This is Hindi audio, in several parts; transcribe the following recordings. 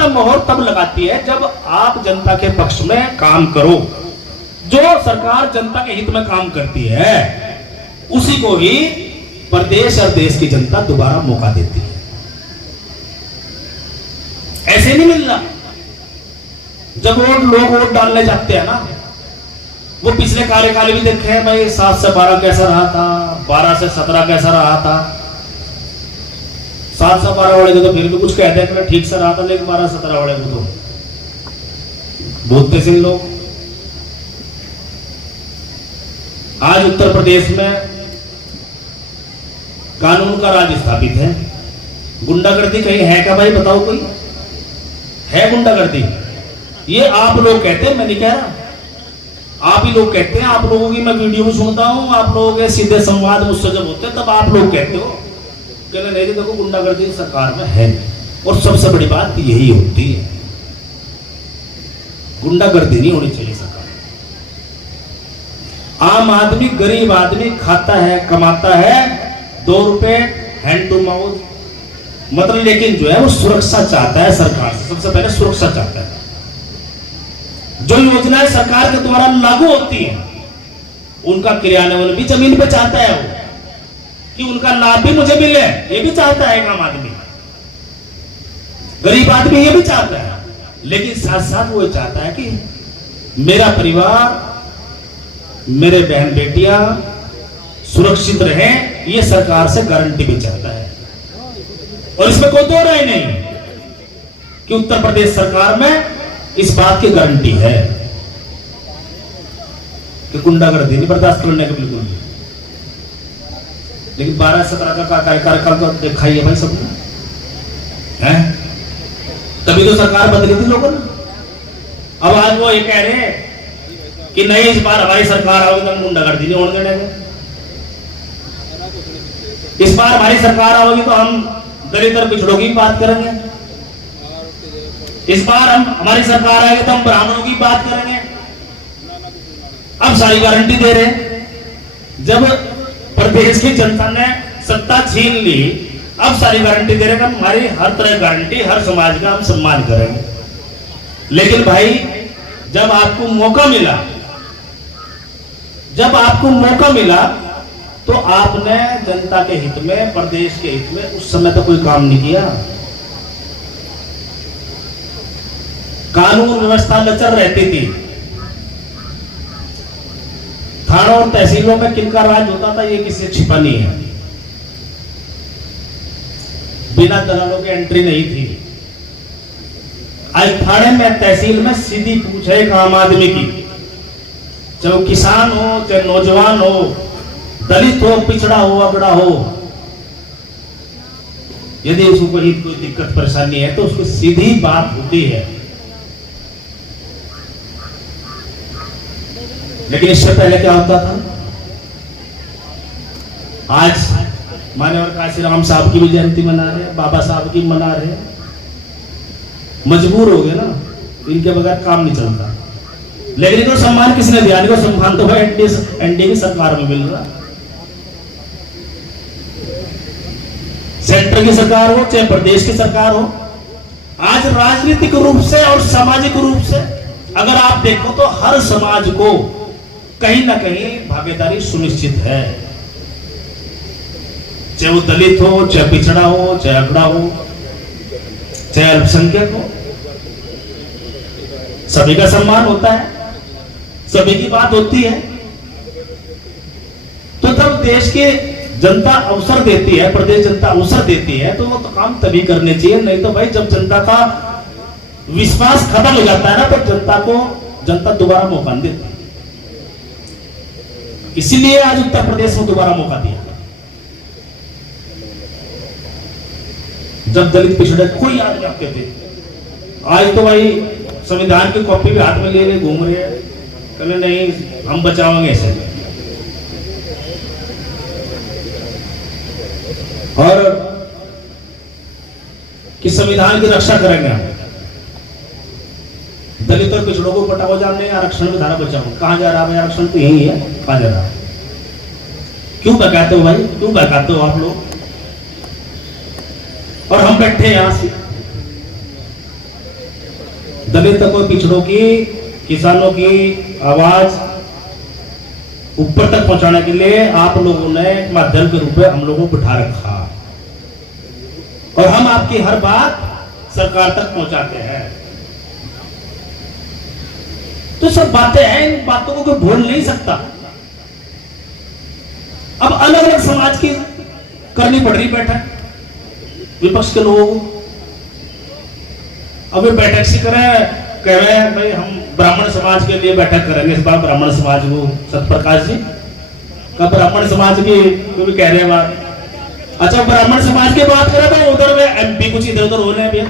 जनता मोहर तब लगाती है जब आप जनता के पक्ष में काम करो। जो सरकार जनता के हित में काम करती है उसी को ही प्रदेश और देश की जनता दोबारा मौका देती है। ऐसे नहीं मिल रहा। जब लोग वोट डालने जाते हैं ना, वो पिछले कार्यकाल भी देखे हैं भाई, 7 से 12 कैसा रहा था, 12 से 17 कैसा रहा था। 7 से 12 वाले को तो फिर भी कुछ कहते हैं ठीक से रहा था, लेकिन 12-17 वाले को तो बोलते से लोग। आज उत्तर प्रदेश में कानून का राज स्थापित है। गुंडागर्दी कहीं है क्या भाई, बताओ कोई है गुंडागर्दी? ये आप लोग कहते हैं, मैं नहीं कह रहा। आप ही लोग कहते हैं। आप लोगों की मैं वीडियो भी सुनता हूं, आप लोगों के सीधे संवाद मुझसे जब होते हैं तब आप लोग कहते हो कि नहीं देखो गुंडागर्दी सरकार में है। और सबसे बड़ी बात यही होती है, गुंडागर्दी नहीं होनी चाहिए सरकार। आम आदमी, गरीब आदमी खाता है, कमाता है 2 रुपए हैंड टू माउथ, मतलब लेकिन जो है वो सुरक्षा चाहता है सरकार से। सबसे पहले सुरक्षा चाहता है। जो योजनाएं सरकार के द्वारा लागू होती हैं उनका क्रियान्वयन भी जमीन पे चाहता है वो, कि उनका लाभ भी मुझे मिले, ये भी चाहता है आम आदमी। गरीब आदमी ये भी चाहता है, लेकिन साथ साथ वो चाहता है कि मेरा परिवार, मेरे बहन बेटियां सुरक्षित रहें, ये सरकार से गारंटी भी चाहता है। और इसमें कोई दो राय नहीं कि उत्तर प्रदेश सरकार में इस बात की गारंटी है कि गुंडागर्दी नहीं बर्दाश्त करने के बिल्कुल नहीं। लेकिन 12-17 का कार्यकाल तो देखा ही है भाई सबने, है? तभी तो सरकार बदली थी लोगों ने। अब आज वो ये कह रहे हैं कि नहीं, इस बार हमारी सरकार आओगी तो हम गुंडागर्दी नहीं होने देंगे। इस बार हमारी सरकार आओगी तो हम दलित और पिछड़ों की बात करेंगे। इस बार हमारी सरकार आएगी तो हम ब्राह्मणों की बात करेंगे। अब सारी गारंटी दे रहे हैं। जब प्रदेश की जनता ने सत्ता छीन ली, अब सारी गारंटी दे रहे हैं कि हमारी हर तरह गारंटी, हर समाज का हम सम्मान करेंगे। लेकिन भाई जब आपको मौका मिला, तो आपने जनता के हित में, प्रदेश के हित में उस समय तो कोई काम नहीं किया। कानून व्यवस्था लचर रहती थी। थानों और तहसीलों में किनका राज होता था ये किसी से छिपा नहीं है। बिना दलालों की एंट्री नहीं थी। आज थाने में, तहसील में सीधी पूछ है एक आम आदमी की, चाहे वो किसान हो, चाहे नौजवान हो, दलित हो, पिछड़ा हो, अगड़ा हो, यदि उसको कोई दिक्कत परेशानी है तो उसको सीधी बात होती है। लेकिन इससे पहले क्या होता था? आज मान्यवर काशीराम साहब की भी जयंती मना रहे हैं, बाबा साहब की मना रहे हैं। मजबूर हो गए ना, इनके बगैर काम नहीं चलता। लेकिन इनको सम्मान किसने दिया? इनको सम्मान तो भाई एनडीए की सरकार में मिल रहा। सेंटर की सरकार हो चाहे प्रदेश की सरकार हो, आज राजनीतिक रूप से और सामाजिक रूप से अगर आप देखो तो हर समाज को कहीं ना कहीं भागीदारी सुनिश्चित है। चाहे वो दलित हो, चाहे पिछड़ा हो, चाहे अगड़ा हो, चाहे अल्पसंख्यक हो, सभी का सम्मान होता है, सभी की बात होती है। तो जब देश के जनता अवसर देती है, प्रदेश जनता अवसर देती है, तो वो तो काम तभी करने चाहिए। नहीं तो भाई जब जनता का विश्वास खत्म हो जाता है ना, तो जनता दोबारा मौका नहीं देती। इसीलिए आज उत्तर प्रदेश में दोबारा मौका दिया। जब दलित पिछड़े कोई आदमी आते थे, आज तो भाई संविधान की कॉपी भी हाथ में ले घूम रहे हैं, कहने नहीं हम बचाओगे इसे, और कि संविधान की रक्षा करेंगे। दलित और पिछड़ों को पटाओ जानने, आरक्षण में धारा बचाओ। कहां जा रहा है आरक्षण? तो यही है, कहां जा रहा है? क्यों बहकाते हो भाई, क्यों बहकाते हो आप लोग? और हम बैठे यहां से दलित और पिछड़ों की, किसानों की आवाज ऊपर तक पहुंचाने के लिए आप लोगों ने माध्यम के रूप में हम लोगों को बिठा रखा और हम आपकी हर बात सरकार तक पहुंचाते हैं। तो सब बातें हैं, इन बातों को कोई भूल नहीं सकता। अब अलग अलग समाज की करनी पड़ रही बैठक विपक्ष के लोगों को। अब ये बैठक से करें, कह रहे हैं भाई हम ब्राह्मण समाज के लिए बैठक करेंगे इस बार। ब्राह्मण समाज को सतप्रकाश जी का ब्राह्मण समाज की को भी कह रहे हैं बात। अच्छा, ब्राह्मण समाज की बात करें तो उधर में एमपी कुछ इधर उधर हो रहे हैं भैया,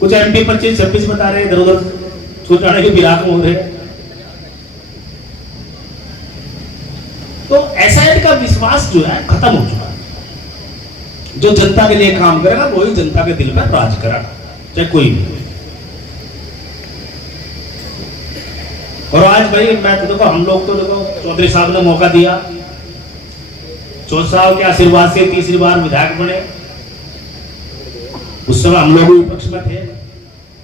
कुछ एमपी 25-26 बता रहे हैं, इधर उधर कुछ आने के बिराक हो रहे हैं। तो ऐसा इनका विश्वास जो है खत्म हो चुका है। जो जनता के लिए काम करेगा वही जनता के दिल पर राज करेगा, चाहे कोई भी। और आज भाई मैं तो देखो, हम लोग तो देखो चौधरी साहब ने मौका दिया, चौधरी साहब के आशीर्वाद से तीसरी बार विधायक बने। उस समय हम लोग विपक्ष में थे,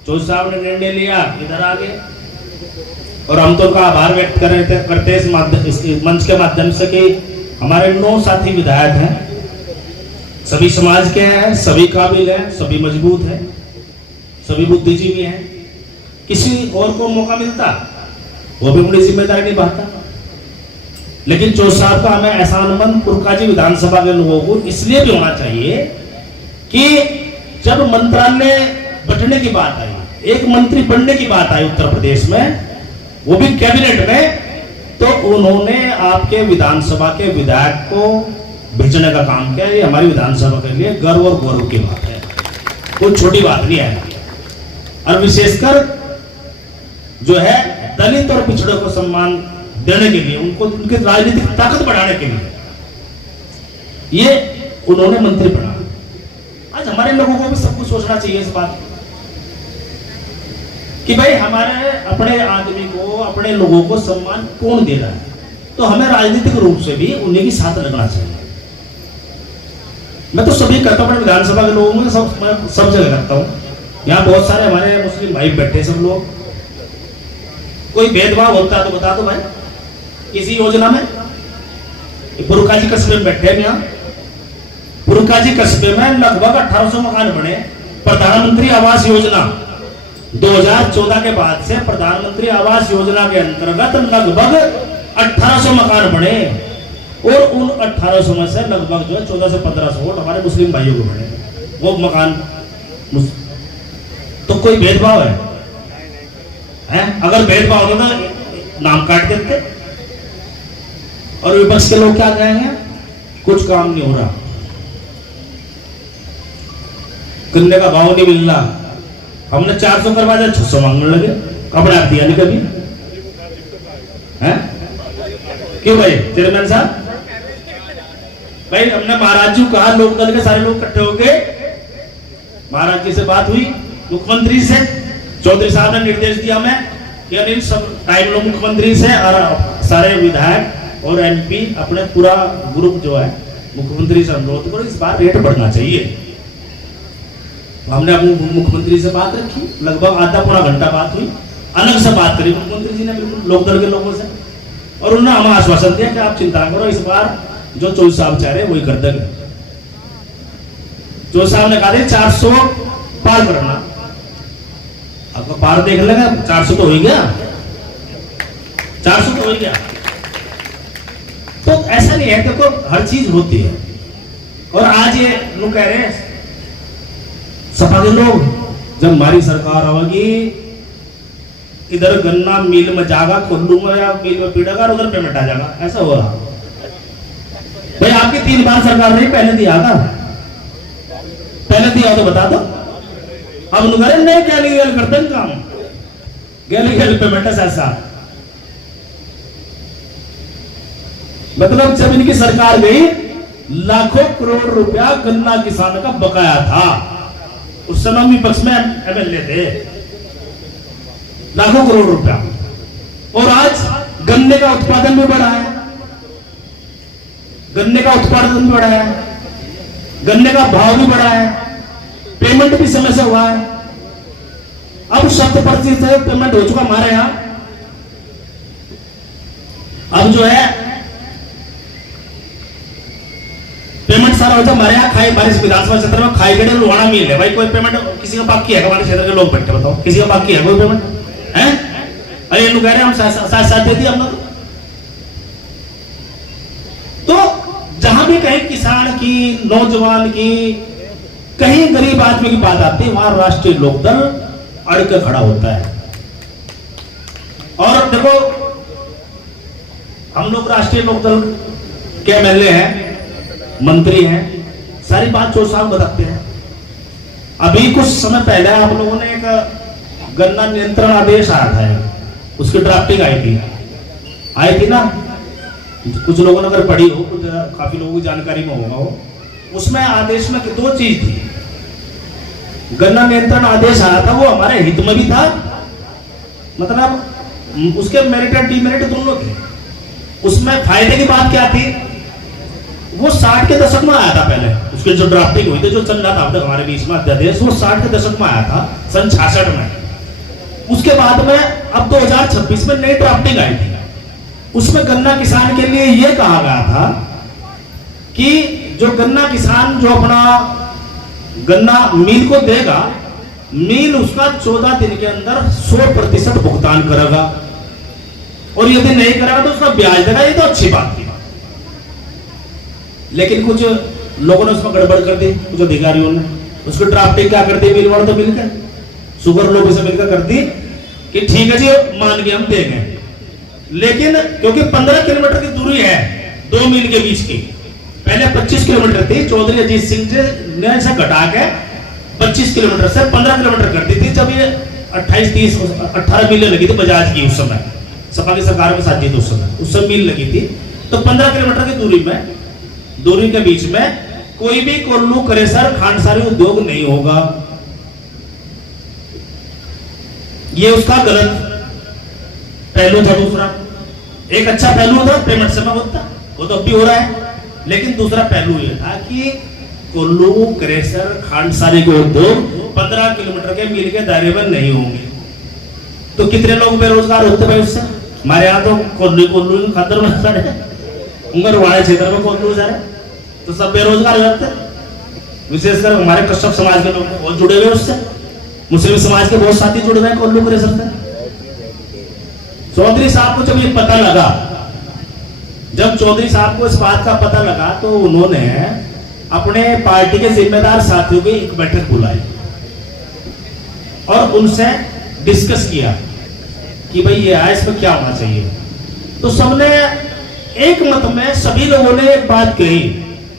चौधरी साहब ने निर्णय लिया, इधर आ गए और हम तो उनका आभार व्यक्त करते इस मंच के माध्यम से कि हमारे 9 साथी विधायक हैं, सभी समाज के हैं, सभी काबिल हैं, सभी मजबूत हैं, सभी बुद्धिजीवी हैं। किसी और को मौका मिलता वो भी बड़ी जिम्मेदारी निभाता, लेकिन चौधरी साहब का हमें एहसानमंद पुरकाजी विधानसभा के लोगों को इसलिए भी होना चाहिए कि जब मंत्रालय बंटने की बात आई, एक मंत्री बनने की बात आई उत्तर प्रदेश में, वो भी कैबिनेट में, तो उन्होंने आपके विधानसभा के विधायक को भेजने का काम किया। ये हमारी विधानसभा के लिए गर्व और गौरव की बात है, कोई छोटी बात नहीं है। और विशेषकर जो है दलित और पिछड़ों को सम्मान देने के लिए, उनको उनकी राजनीतिक ताकत बढ़ाने के लिए ये उन्होंने मंत्री बना। आज हमारे लोगों को भी सब कुछ सोचना चाहिए इस बात कि भाई हमारे अपने आदमी को, अपने लोगों को सम्मान कौन दे रहा है, तो हमें राजनीतिक रूप से भी उन्हीं के साथ लगना चाहिए। मैं तो सभी करता हूं, विधानसभा के लोगों में सब जगह करता हूं। यहाँ बहुत सारे हमारे मुस्लिम भाई बैठे, सब लोग, कोई भेदभाव होता है तो बता दो भाई किसी योजना में। पुरकाजी कस्बे में बैठे हैं, यहाँ पुरकाजी कस्बे में लगभग 1800 मकान बने। प्रधानमंत्री आवास योजना 2014 के बाद से प्रधानमंत्री आवास योजना के अंतर्गत लगभग 1800 मकान बने और उन 1800 में से लगभग जो है 1400 से 1500 वोट हमारे मुस्लिम भाइयों को बने, वो मकान। तो कोई भेदभाव है? अगर भेदभाव होता तो नाम काट देते। और विपक्ष के लोग क्या कहेंगे, कुछ काम नहीं हो रहा, गन्ने का भाव नहीं मिल रहा, हमने 400 करवा दिया, 600 मांगने लगे, कपड़ा दिया नहीं कभी है। क्यों भाई चेयरमैन साहब? भाई हमने महाराज जी को कहा, लोक दल के सारे लोग इकट्ठे हो गए, महाराज जी से बात हुई, मुख्यमंत्री से, चौधरी साहब ने निर्देश दिया मैं कि अनिल सब टाइम लो मुख्यमंत्री से और सारे विधायक और एमपी अपने पूरा ग्रुप जो है मुख्यमंत्री से अनुरोध करो, इस बार रेट बढ़ना चाहिए। हमने अपने मुख्यमंत्री से बात रखी, लगभग आधा पौना घंटा बात हुई, अलग से बात करी मुख्यमंत्री जी ने बिल्कुल लोकदल के लोगों से, और उन्होंने हमें आश्वासन दिया कि आप चिंता करो, इस बार जो चौधरी साहब चाह रहे वही कर देंगे। चौधरी साहब ने कहा 400 पार करना, आपका पार देख लेगा, 400 तो हो ही गया, 400 तो हो ही गया। तो ऐसा नहीं है, देखो हर चीज होती है। और आज ये लोग कह रहे हैं सपा के लोग, जब हमारी सरकार आएगी इधर गन्ना मिल में जाएगा, कोल्लू में या मिल में पीड़ेगा और उधर पेमेंट आ जाएगा, ऐसा हो रहा। भाई आपकी 3 बार सरकार नहीं पहले दिया था, पहले दिया तो बता दो। अब नहीं क्या गैल करते हैं काम, गैल पेमेंट ऐसा। मतलब जब इनकी सरकार गई, लाखों करोड़ रुपया गन्ना किसान का बकाया था। उस समय विपक्ष में एमएलए थे, लाखों करोड़ रुपया। और आज गन्ने का उत्पादन भी बढ़ा है, गन्ने का उत्पादन भी बढ़ा है, गन्ने का भाव भी बढ़ा है, पेमेंट भी समय से हुआ है। अब अब 100% पेमेंट हो चुका हमारे यहाँ। अब जो है पेमेंट सारा हो जाए हमारे यहाँ। खाई हमारे विधानसभा क्षेत्र में खाई गए लुहाना मिल है भाई, कोई पेमेंट किसी का बाकी है? हमारे क्षेत्र के लोग बैठे बताओ, किसी का बाकी है कोई पेमेंट है? अरे लोग कह रहे हैं हम साथ दे दिए हमने। तो जहां भी कहीं किसान की, नौजवान की, कहीं गरीब आदमी की बात आती है, वहां राष्ट्रीय लोकदल अड़ के खड़ा होता है। और देखो हम लोग राष्ट्रीय लोकदल के एमएलए हैं, मंत्री हैं, सारी बात जो साहब बताते हैं। अभी कुछ समय पहले आप लोगों ने एक गन्ना नियंत्रण आदेश आया था, उसकी ड्राफ्टिंग आई थी ना, कुछ लोगों ने अगर पढ़ी हो, कुछ काफी लोगों की जानकारी में होगा वो। उसमें आदेश में दो चीज थी। गन्ना नियंत्रण आदेश आया था, वो हमारे हित में भी था, मतलब उसके मेरिट और डीमेरिट दोनों थे। उसमें फायदे की बात क्या थी? वो 60 के दशक में आया था पहले, उसके जो ड्राफ्टिंग हुई थी, जो चल रहा था अब तक हमारे बीच में अध्यादेश, वो 60 के दशक में आया था, सन 66 में। उसके बाद में अब 2026 में नई ड्राफ्टिंग आई थी। उसमें गन्ना किसान के लिए यह कहा गया था कि जो गन्ना किसान जो अपना गन्ना मिल को देगा, मिल उसका 14 दिन के अंदर 100% भुगतान करेगा, और यदि नहीं करेगा तो उसका ब्याज देगा। ये तो अच्छी बात थी, लेकिन कुछ लोगों ने उसमें गड़बड़ कर दी, कुछ अधिकारियों ने उसको ड्राफ्टिंग क्या कर दी, मिल वालों तो मिलकर शुगर लोगों से मिलकर कर दी कि ठीक है जी मान के हम देंगे। लेकिन क्योंकि 15 किलोमीटर की दूरी है दो मिल के बीच की, पहले 25 किलोमीटर थी, चौधरी अजीत सिंह जी ने इसे घटा के 25 किलोमीटर से 15 किलोमीटर कर दी थी। जब ये 18 मिल लगी थी बजाज की, उस समय सपा की सरकार में साथ थी, उस समय मिल लगी थी। तो 15 किलोमीटर की दूरी के बीच में कोई भी कोल्लू करेसर खांडसारी उद्योग नहीं होगा। ये उसका गलत पहलू था। दूसरा एक अच्छा पहलू था, पेमेंट समय होता, वो तो अब भी हो रहा है, लेकिन दूसरा पहलू ये था कि कोल्लू करेसर खांडसारी के उद्योग 15 किलोमीटर के मील के दायरे में नहीं होंगे। तो कितने लोग बेरोजगार होते भाई उससे? हमारे यहाँ तो कोल्लू खादर में उंगरवाड़े क्षेत्र में कोल्लू जा रहे, तो सब बेरोजगार हो जाते। विशेषकर हमारे कश्यप समाज के लोग बहुत जुड़े हुए उससे, मुस्लिम समाज के बहुत साथी जुड़े हुए हैं कोल्लू करेसर से। चौधरी साहब को जब ये पता लगा, जब चौधरी साहब को इस बात का पता लगा, तो उन्होंने अपने पार्टी के जिम्मेदार साथियों की एक बैठक बुलाई और उनसे डिस्कस किया कि भाई ये है, इसमें क्या होना चाहिए। तो सबने एक मत में सभी लोगों ने एक बात कही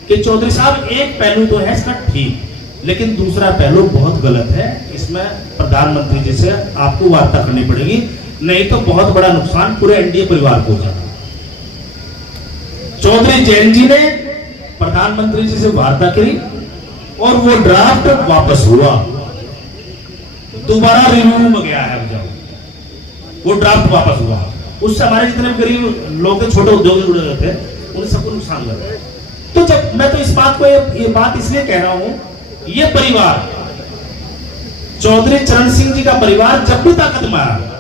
कि चौधरी साहब एक पहलू तो है इसका ठीक, लेकिन दूसरा पहलू बहुत गलत है, इसमें प्रधानमंत्री जी से आपको वार्ता करनी पड़ेगी, नहीं तो बहुत बड़ा नुकसान पूरे एनडीए परिवार को हो जाएगा। चौधरी जैन जी ने प्रधानमंत्री जी से वार्ता करी और वो ड्राफ्ट वापस हुआ, दोबारा रिव्यू में गया है। जब वो ड्राफ्ट वापस हुआ, उससे हमारे जितने गरीब लोग छोटे उद्योग जुड़े हुए थे उन्हें सबको नुकसान हुआ। तो जब मैं तो इस बात को ये बात इसलिए कह रहा हूं, ये परिवार चौधरी चरण सिंह जी का परिवार जब भी ताकत में आया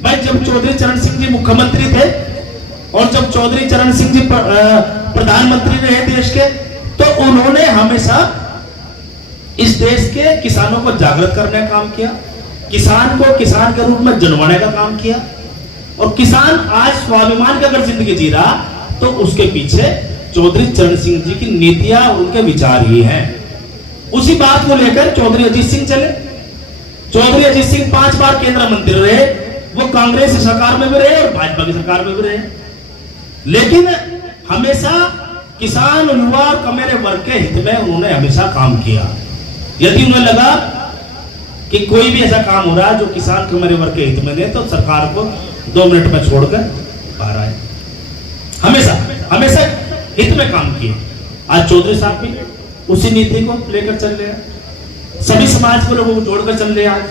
भाई, जब चौधरी चरण सिंह जी मुख्यमंत्री थे और जब चौधरी चरण सिंह जी प्रधानमंत्री रहे देश के, तो उन्होंने हमेशा इस देश के किसानों को जागृत करने का काम किया, किसान को किसान के रूप में जनवाने का काम किया। और किसान आज स्वाभिमान की अगर जिंदगी जी रहा तो उसके पीछे चौधरी चरण सिंह जी की नीतियां और उनके विचार ही हैं। उसी बात को लेकर चौधरी अजीत सिंह चले। चौधरी अजीत सिंह 5 बार केंद्रीय मंत्री रहे, वो कांग्रेस सरकार में भी रहे और भाजपा की सरकार में भी रहे, लेकिन हमेशा किसान, युवा और कमेरे वर्ग के हित में उन्होंने हमेशा काम किया। यदि उन्हें लगा कि कोई भी ऐसा काम हो रहा है जो किसान, कमेरे वर्ग के हित में नहीं, तो सरकार को 2 मिनट में छोड़कर बाहर आए। हमेशा हमेशा हित में काम किए। आज चौधरी साहब भी उसी नीति को लेकर चल रहे हैं, सभी समाज के लोगों को जोड़कर चल रहे हैं। आज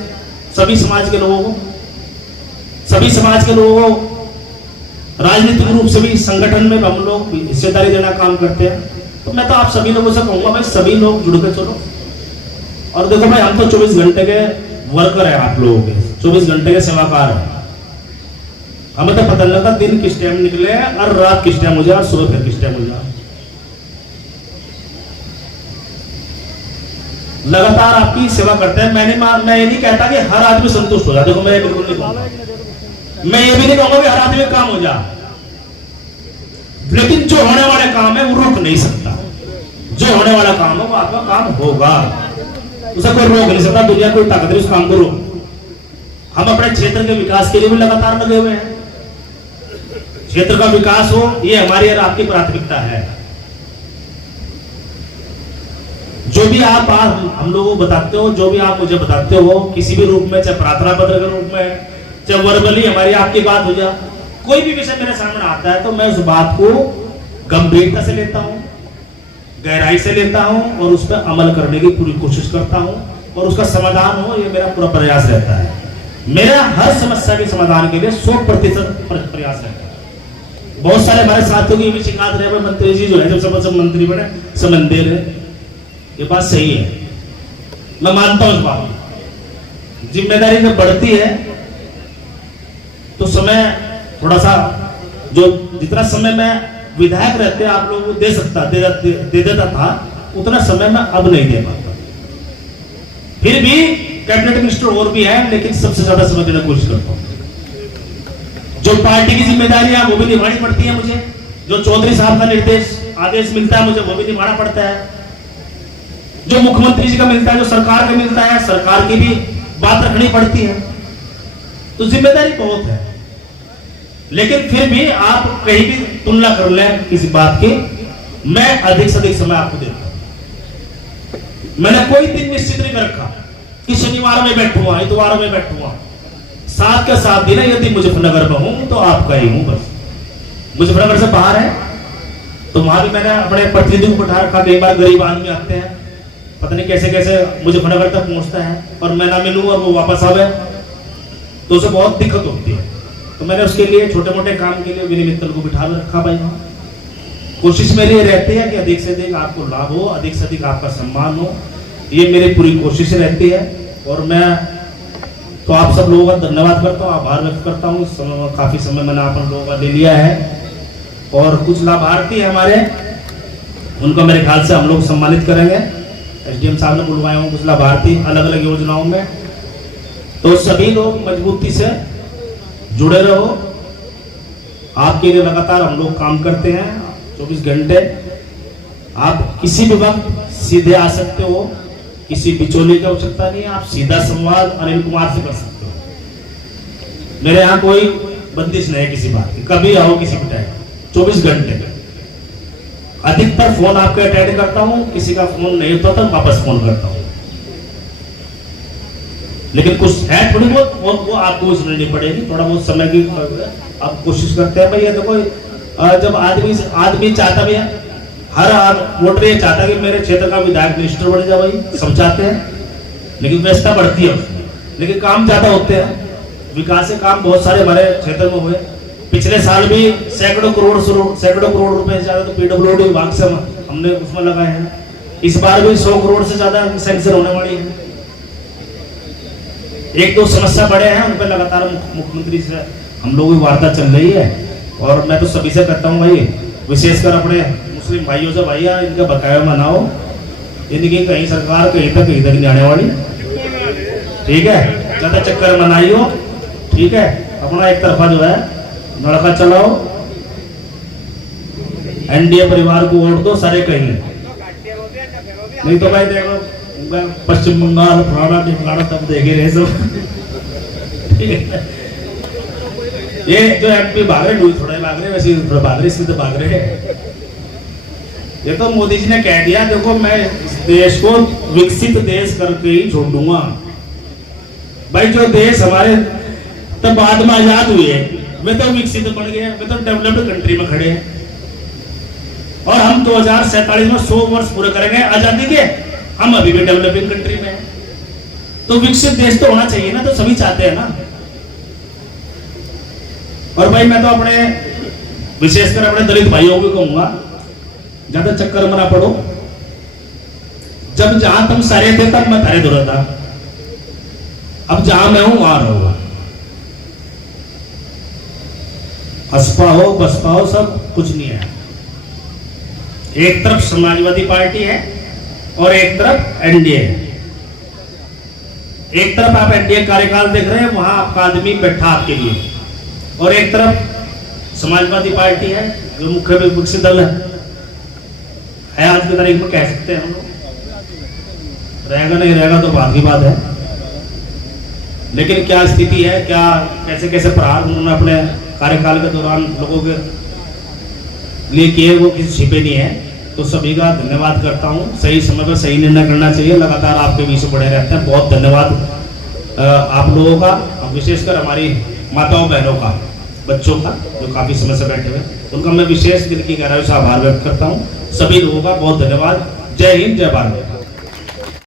सभी समाज के लोगों को राजनीतिक रूप से भी संगठन में हम लोग हिस्सेदारी देना काम करते हैं। तो मैं तो आप सभी लोगों से कहूंगा भाई, सभी लोग जुड़कर चलो। और देखो भाई, हम तो 24 घंटे के वर्कर है आप लोगों के, 24 घंटे के सेवाकार है। हमें तो पता नहीं लगता दिन किस टाइम निकले और रात किस टाइम हो जाए और सुबह फिर किस टाइम हो जाए। लगातार आपकी सेवा करते हैं। मैं ये नहीं कहता कि हर आदमी संतुष्ट हो जाए, देखो मैं बिल्कुल नहीं कहूंगा। मैं ये भी नहीं कहूंगा कि हर आदमी काम हो जाए, लेकिन जो होने वाले काम है वो रुक नहीं सकता। जो होने वाला काम है वो आपका काम होगा, उसे कोई रोक नहीं सकता। दुनिया कोई ताकत नहीं उस काम को रोक। हम अपने क्षेत्र के विकास के लिए भी लगातार लगे हुए हैं। क्षेत्र का विकास हो ये हमारी और आपकी प्राथमिकता है। जो भी आप हम लोगों को बताते हो, जो भी आप मुझे बताते हो किसी भी रूप में, चाहे प्रार्थना पत्र के रूप में, चाहे वर्बली हमारी आपकी बात हो जाए, कोई भी विषय मेरे सामने आता है तो मैं उस बात को गंभीरता से लेता हूं, गहराई से लेता हूं और उस पर अमल करने की पूरी कोशिश करता हूं और उसका समाधान हो ये मेरा पूरा प्रयास रहता है। मेरा हर समस्या के समाधान के लिए 100% प्रयास रहता है। बहुत सारे हमारे साथियों की भी शिकायत रहे, मंत्री जी जो है जब सब मंत्री बने सब मंदिर है, ये बात सही है, मैं मानता हूं इस बात में। जिम्मेदारी जब बढ़ती है तो समय थोड़ा सा, जो जितना समय मैं विधायक रहते आप लोगों को दे देता था उतना समय मैं अब नहीं दे पाता। फिर भी कैबिनेट मिनिस्टर और भी है, लेकिन सबसे ज्यादा समय देने की कोशिश करता हूं। जो पार्टी की जिम्मेदारियां वो भी निभानी पड़ती है मुझे, जो चौधरी साहब का निर्देश आदेश मिलता है मुझे वो भी निभाना पड़ता है, जो मुख्यमंत्री जी का मिलता है, जो सरकार का मिलता है, सरकार की भी बात रखनी पड़ती है। तो जिम्मेदारी बहुत है, लेकिन फिर भी आप कहीं भी तुलना कर लें किसी बात की, मैं अधिक से अधिक समय आपको देता हूं। मैंने कोई दिन निश्चित नहीं कर रखा कि शनिवार में बैठूंगा, इतवार में बैठूंगा। 7 के 7 दिन है। यदि मुजफ्फरनगर में हूं तो आपका ही हूं, बस। मुजफ्फरनगर से बाहर है तो वहां भी मैंने अपने प्रतिनिधि को बैठा रखा। कई बार गरीब आदमी आते हैं, पता नहीं कैसे कैसे मुजफ्फरनगर तक पहुंचता है और मैं ना मिलूं और वो वापस आवे तो उसे बहुत दिक्कत होती है। तो मैंने उसके लिए छोटे मोटे काम के लिए विनय मित्तल को बिठा रखा भाई। वहां कोशिश मेरी ये रहती है कि अधिक से अधिक आपको लाभ हो, अधिक से अधिक आपका सम्मान हो, ये मेरी पूरी कोशिश रहती है। और मैं तो आप सब लोगों का धन्यवाद करता हूँ, आभार व्यक्त करता हूँ। काफी समय मैंने आप लोगों का ले लिया है और कुछ लाभार्थी है हमारे, उनको मेरे ख्याल से हम लोग सम्मानित करेंगे। एसडीएम साहब ने बुलवाए हों कुछ लाभार्थी अलग अलग योजनाओं में, तो सभी लोग मजबूती से जुड़े रहो। आपके लिए लगातार हम लोग काम करते हैं 24 घंटे। आप किसी भी वक्त सीधे आ सकते हो, किसी बिचौलिए की आवश्यकता नहीं है। आप सीधा संवाद अनिल कुमार से कर सकते हो। मेरे यहाँ कोई बंदिश नहीं है किसी बात की, कभी आओ किसी भी टाइम, 24 घंटे। अधिकतर फोन आपके अटेंड करता हूं, किसी का फोन नहीं होता तो वापस फोन करता हूं। लेकिन कुछ है थोड़ी बहुत वो आपको सुननी पड़ेगी, थोड़ा बहुत समय की आप कोशिश करते हैं। भाई ये देखो, जब आदमी चाहता भी है, हर वोटर ये चाहता है कि मेरे क्षेत्र का विधायक मिनिस्टर बन जाए, भाई सब चाहते हैं, लेकिन व्यवस्था बढ़ती है, लेकिन काम ज्यादा होते हैं। विकास के काम बहुत सारे हमारे क्षेत्र में हुए। पिछले साल भी सैकड़ों करोड़ रुपए से ज्यादा तो पीडब्ल्यूडी विभाग से हमने उसमें लगाए हैं। इस बार भी 100 करोड़ से ज्यादा सैंक्शन होने वाली है। एक दो समस्या बड़े हैं, उन पर लगातार मुख्यमंत्री से हम लोगों की वार्ता चल रही है। और मैं तो सभी से कहता हूँ भाई, विशेषकर अपने मुस्लिम भाइयों से, भैया इनका बकाया मनाओ, इनकी कहीं सरकार कहीं तक नहीं आने वाली, ठीक है। ज्यादा चक्कर मनाइयो, ठीक है। अपना एक तरफा जो है लड़का चलाओ, एनडीए परिवार को वोट दो, सारे कहीं। नहीं तो भाई देखो पश्चिम बंगाल फलाना ढिमकाना तब देखे रहे सब। ये जो एमपी भाग रहे, थोड़े भाग रहे, वैसे थोड़ा भाग रहे, इसलिए तो भाग रहे हैं। ये तो मोदी जी ने कह दिया, देखो मैं इस देश को विकसित देश करके ही छोड़ दूंगा। भाई जो देश हमारे तब बाद में आजाद हुए, वे तो विकसित बन गए, वे तो डेवलप्ड कंट्री में खड़े हैं। और हम 2047 में 100 वर्ष पूरे करेंगे आजादी के, हम अभी भी डेवलपिंग कंट्री में हैं। तो विकसित देश तो होना चाहिए ना, तो सभी चाहते हैं ना। और भाई मैं तो अपने विशेषकर अपने दलित भाइयों को कहूंगा, ज्यादा चक्कर में ना पड़ो। जब जहां तुम सारे थे तब मैं थारे दूर था। अब जहां मैं हूं वहां रहो, हसपा हो बसपा हो सब कुछ नहीं है। एक तरफ समाजवादी पार्टी है और एक तरफ एनडीए है। एक तरफ आप एनडीए कार्यकाल देख रहे हैं, वहां आपका आदमी बैठा आपके लिए, और एक तरफ समाजवादी पार्टी है जो मुख्य विपक्षी दल है आज की तारीख में, कह सकते हैं हम लोग। रहेगा नहीं रहेगा तो बात की बात है, लेकिन क्या स्थिति है, क्या कैसे कैसे प्रहार उन्होंने अपने कार्यकाल के दौरान लोगों के लिए किए, वो किसी छिपे नहीं है। तो सभी का धन्यवाद करता हूँ। सही समय पर सही निर्णय करना चाहिए, लगातार आपके बीच में बड़े रहते हैं। बहुत धन्यवाद आप लोगों का, विशेषकर हमारी माताओं बहनों का, बच्चों का जो काफी समय से बैठे हुए, उनका मैं विशेष दिल की गहराई से आभार व्यक्त करता हूँ। सभी लोगों का बहुत धन्यवाद। जय हिंद, जय भारत।